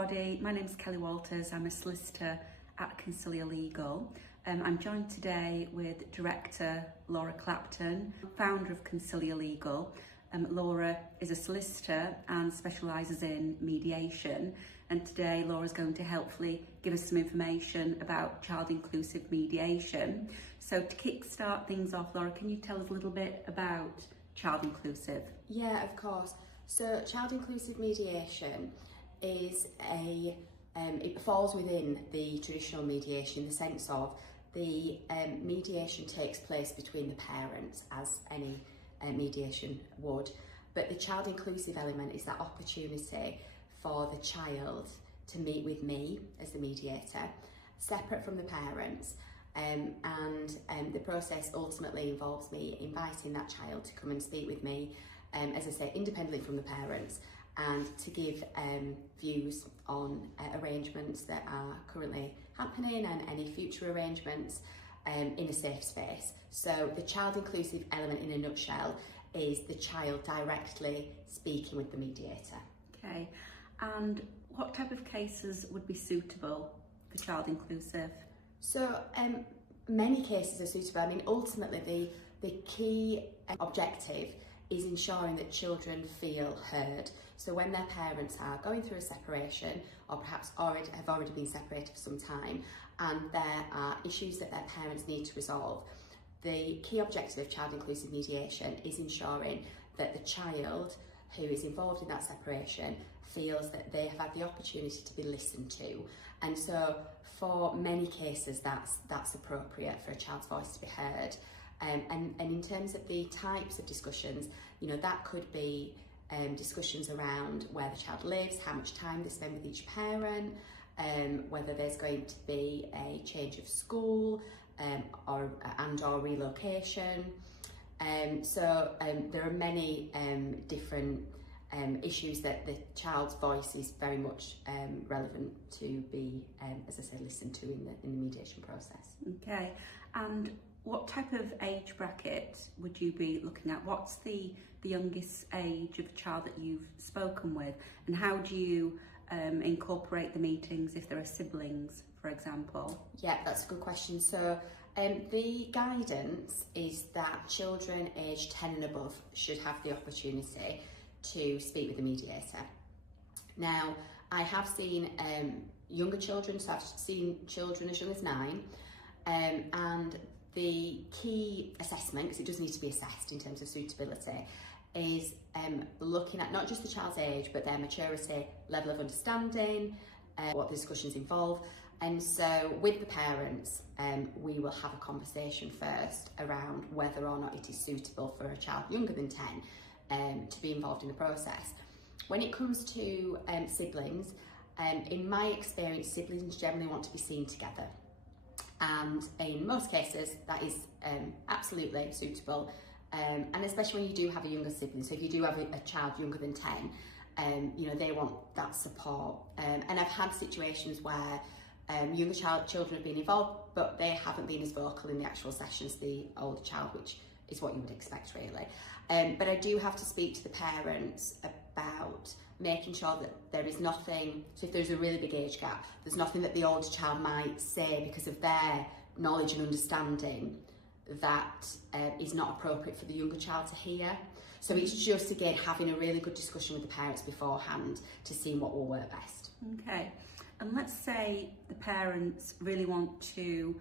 everybody, my name's Kelly Walters. I'm a solicitor at Consilia Legal. I'm joined today with Director Laura Clapton, founder of Consilia Legal. Laura is a solicitor and specialises in mediation, and today Laura's going to helpfully give us some information about child inclusive mediation. So to kick-start things off, Laura, can you tell us a little bit about child inclusive? Yeah, of course. So child inclusive mediation is it falls within the traditional mediation in the sense of the mediation takes place between the parents, as any mediation would, but the child inclusive element is that opportunity for the child to meet with me as the mediator, separate from the parents, and the process ultimately involves me inviting that child to come and speak with me, as I say, independently from the parents, and to give views on arrangements that are currently happening and any future arrangements in a safe space. So the child inclusive element in a nutshell is the child directly speaking with the mediator. Okay, and what type of cases would be suitable for child inclusive? So many cases are suitable. I mean, ultimately the key objective is ensuring that children feel heard. So when their parents are going through a separation, or perhaps have already been separated for some time, and there are issues that their parents need to resolve, the key objective of child inclusive mediation is ensuring that the child who is involved in that separation feels that they have had the opportunity to be listened to. And so for many cases that's appropriate for a child's voice to be heard. And in terms of the types of discussions, you know, that could be discussions around where the child lives, how much time they spend with each parent, whether there's going to be a change of school or relocation. So there are many different issues that the child's voice is very much relevant to be, as I say, listened to in the mediation process. Okay, and what type of age bracket would you be looking at? What's the youngest age of a child that you've spoken with, and how do you incorporate the meetings if there are siblings, for example? Yeah, that's a good question. So the guidance is that children aged 10 and above should have the opportunity to speak with the mediator. Now, I have seen younger children, so I've seen children as young as 9, and the key assessment, because it does need to be assessed in terms of suitability, is looking at not just the child's age, but their maturity, level of understanding, what the discussions involve. And so with the parents, we will have a conversation first around whether or not it is suitable for a child younger than 10 to be involved in the process. When it comes to siblings, in my experience, siblings generally want to be seen together. And in most cases, that is absolutely suitable. And especially when you do have a younger sibling, so if you do have a child younger than 10, you know, they want that support. And I've had situations where younger children have been involved, but they haven't been as vocal in the actual sessions, the older child, which is what you would expect, really. But I do have to speak to the parents about making sure that there is nothing, so if there's a really big age gap, there's nothing that the older child might say because of their knowledge and understanding that is not appropriate for the younger child to hear. So it's just, again, having a really good discussion with the parents beforehand to see what will work best. Okay, and let's say the parents really want to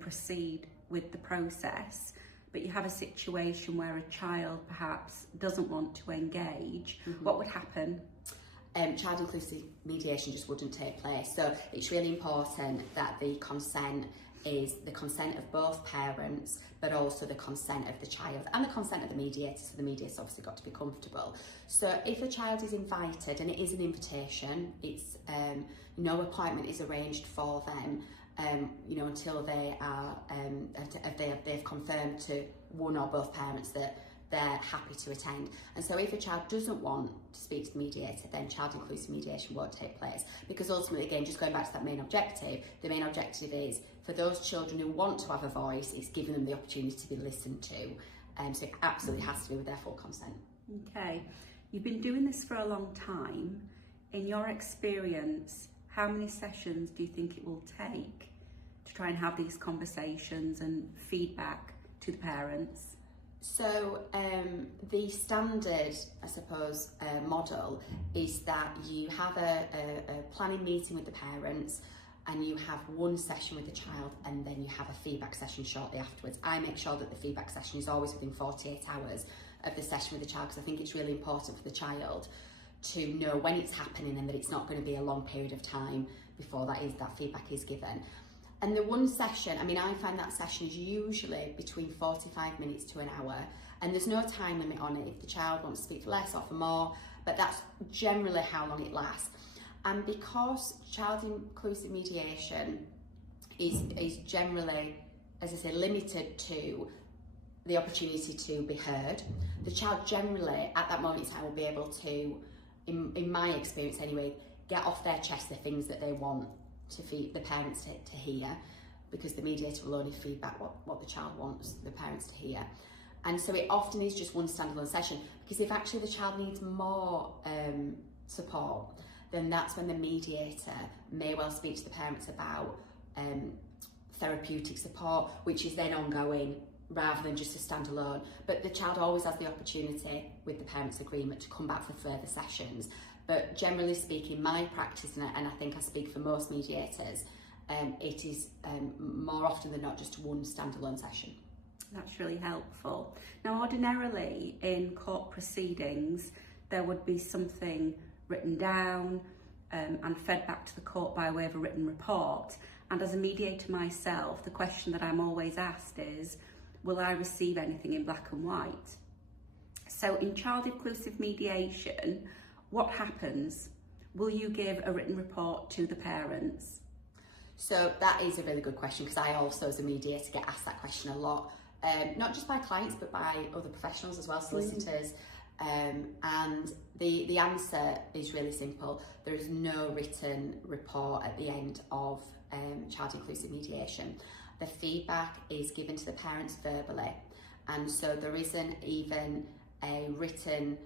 proceed with the process, but you have a situation where a child perhaps doesn't want to engage. What would happen? Child inclusive mediation just wouldn't take place. So it's really important that the consent is the consent of both parents, but also the consent of the child and the consent of the mediator. So the mediator's obviously got to be comfortable. So if a child is invited, and it is an invitation, it's no appointment is arranged for them, you know, until they are they've confirmed to one or both parents that they're happy to attend. And so if a child doesn't want to speak to the mediator, then child inclusive mediation won't take place, because ultimately, again, just going back to that main objective, the main objective is for those children who want to have a voice, it's giving them the opportunity to be listened to. So it absolutely has to be with their full consent. Okay, you've been doing this for a long time. In your experience, how many sessions do you think it will take to try and have these conversations and feedback to the parents? So the standard, I suppose, model is that you have a planning meeting with the parents, and you have one session with the child, and then you have a feedback session shortly afterwards. I make sure that the feedback session is always within 48 hours of the session with the child, because I think it's really important for the child to know when it's happening and that it's not going to be a long period of time before that feedback is given. And the one session, I mean, I find that session is usually between 45 minutes to an hour, and there's no time limit on it if the child wants to speak for less or for more, but that's generally how long it lasts. And because child inclusive mediation is generally, as I say, limited to the opportunity to be heard, the child generally at that moment in time will be able to, in my experience anyway, get off their chest the things that they want to feed the parents to hear, because the mediator will only feedback what the child wants the parents to hear. And so it often is just one standalone session, because if actually the child needs more support, then that's when the mediator may well speak to the parents about therapeutic support, which is then ongoing rather than just a standalone. But the child always has the opportunity, with the parents' agreement, to come back for further sessions. But generally speaking, my practice, and I think I speak for most mediators, it is more often than not just one standalone session. That's really helpful. Now, ordinarily in court proceedings, there would be something written down and fed back to the court by way of a written report. And as a mediator myself, the question that I'm always asked is, will I receive anything in black and white? So in child inclusive mediation, what happens? Will you give a written report to the parents? So that is a really good question, because I also, as a mediator, get asked that question a lot, not just by clients but by other professionals as well, solicitors. And the answer is really simple. There is no written report at the end of child inclusive mediation. The feedback is given to the parents verbally, and so there isn't even a written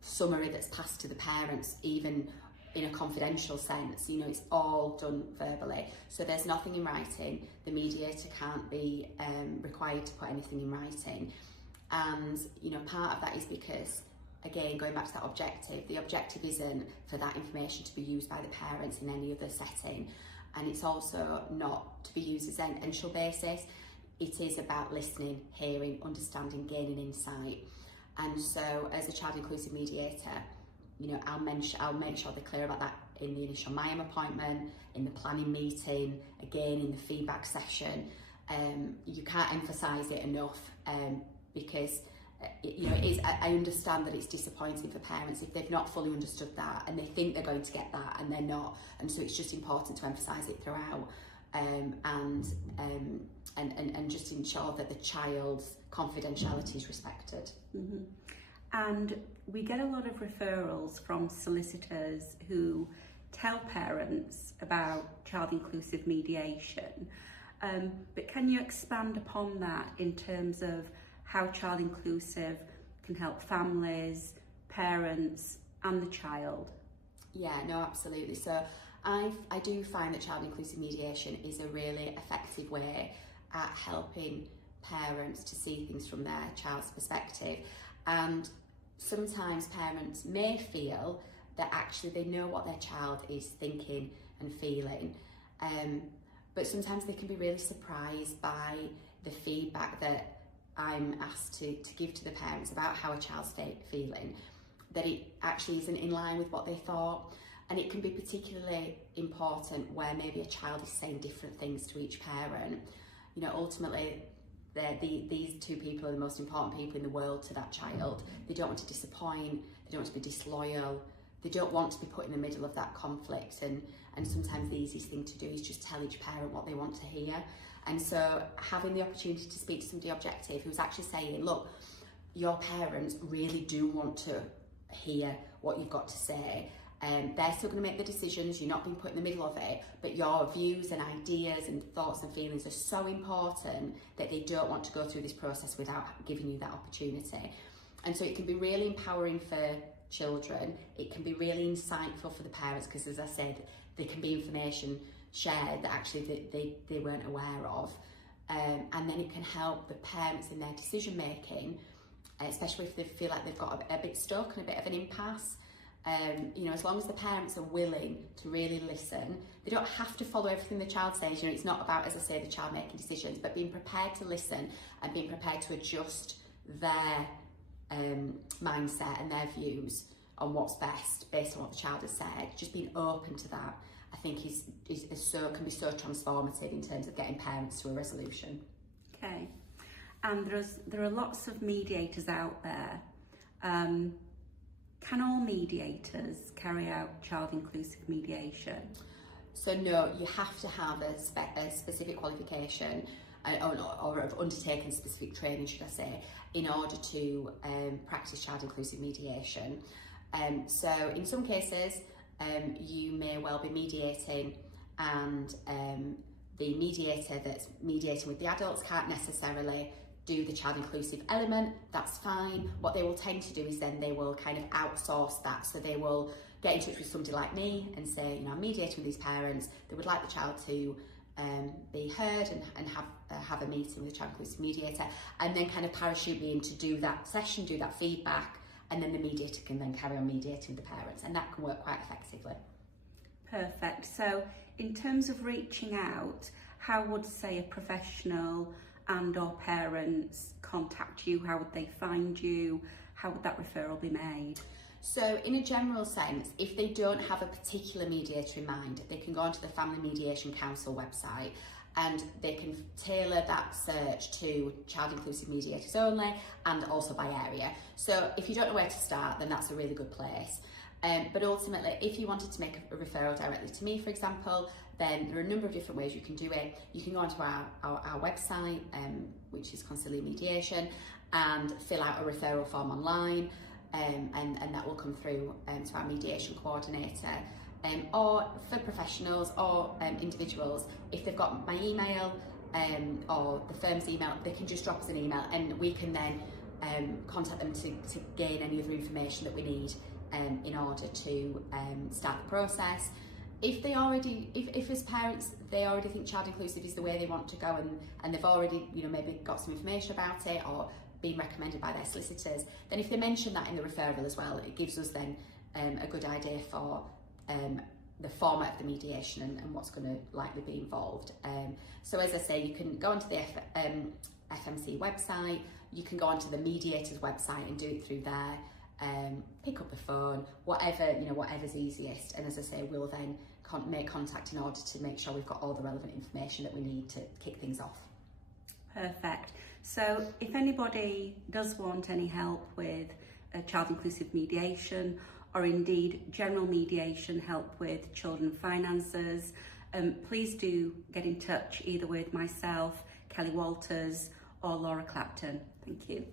summary that's passed to the parents, even in a confidential sense. You know, it's all done verbally, so there's nothing in writing. The mediator can't be required to put anything in writing, and you know, part of that is because, again, going back to that objective, the objective isn't for that information to be used by the parents in any other setting, and it's also not to be used as an essential basis. It is about listening, hearing, understanding, gaining insight. And so as a child inclusive mediator, you know, I'll make sure they're clear about that in the initial MIAM appointment, in the planning meeting, again in the feedback session. You can't emphasise it enough, because you know, it is, I understand that it's disappointing for parents if they've not fully understood that and they think they're going to get that and they're not, and so it's just important to emphasise it throughout, and just ensure that the child's confidentiality is respected. Mm-hmm. And we get a lot of referrals from solicitors who tell parents about child inclusive mediation, but can you expand upon that in terms of how child inclusive can help families, parents and the child? Yeah, no, absolutely. So I do find that child inclusive mediation is a really effective way at helping parents to see things from their child's perspective. And sometimes parents may feel that actually they know what their child is thinking and feeling, but sometimes they can be really surprised by the feedback that I'm asked to give to the parents about how a child's feeling, that it actually isn't in line with what they thought. And it can be particularly important where maybe a child is saying different things to each parent. You know, ultimately, these two people are the most important people in the world to that child. They don't want to disappoint, they don't want to be disloyal, they don't want to be put in the middle of that conflict, and sometimes the easiest thing to do is just tell each parent what they want to hear. And so having the opportunity to speak to somebody objective who's actually saying, look, your parents really do want to hear what you've got to say, they're still going to make the decisions, you're not being put in the middle of it, but your views and ideas and thoughts and feelings are so important that they don't want to go through this process without giving you that opportunity. And so it can be really empowering for children, it can be really insightful for the parents, because as I said, there can be information shared that actually they weren't aware of, and then it can help the parents in their decision making, especially if they feel like they've got a bit stuck and a bit of an impasse. You know, as long as the parents are willing to really listen, they don't have to follow everything the child says. You know, it's not about, as I say, the child making decisions, but being prepared to listen and being prepared to adjust their mindset and their views on what's best based on what the child has said. Just being open to that, I think, is can be so transformative in terms of getting parents to a resolution. Okay, and there are lots of mediators out there. Can all mediators carry out child inclusive mediation? So no, you have to have a specific qualification or have undertaken specific training, should I say, in order to practice child inclusive mediation. So in some cases, you may well be mediating, and the mediator that's mediating with the adults can't necessarily do the child inclusive element. That's fine. What they will tend to do is then they will kind of outsource that. So they will get in touch with somebody like me and say, you know, I'm mediating with these parents. They would like the child to be heard and have a meeting with the child inclusive mediator, and then kind of parachute me in to do that session, do that feedback, and then the mediator can then carry on mediating with the parents, and that can work quite effectively. Perfect. So in terms of reaching out, how would, say, a professional and or parents contact you? How would they find you? How would that referral be made? So in a general sense, if they don't have a particular mediator in mind, they can go onto the Family Mediation Council website and they can tailor that search to child inclusive mediators only, and also by area. So if you don't know where to start, then that's a really good place. But ultimately, if you wanted to make a referral directly to me, for example, then there are a number of different ways you can do it. You can go onto our website, which is Consilia Mediation, and fill out a referral form online, and that will come through to our mediation coordinator. Or for professionals or individuals, if they've got my email or the firm's email, they can just drop us an email, and we can then contact them to gain any other information that we need in order to start the process. If as parents they already think child inclusive is the way they want to go, and they've already, you know, maybe got some information about it or been recommended by their solicitors, then if they mention that in the referral as well, it gives us then a good idea for the format of the mediation and what's going to likely be involved. So as I say, you can go onto the FMC website, you can go onto the mediator's website and do it through there. Pick up the phone, whatever's easiest, and as I say, we'll then make contact in order to make sure we've got all the relevant information that we need to kick things off. Perfect. So if anybody does want any help with child inclusive mediation, or indeed general mediation, help with children finances, please do get in touch either with myself, Kelly Walters, or Laura Clapton. Thank you.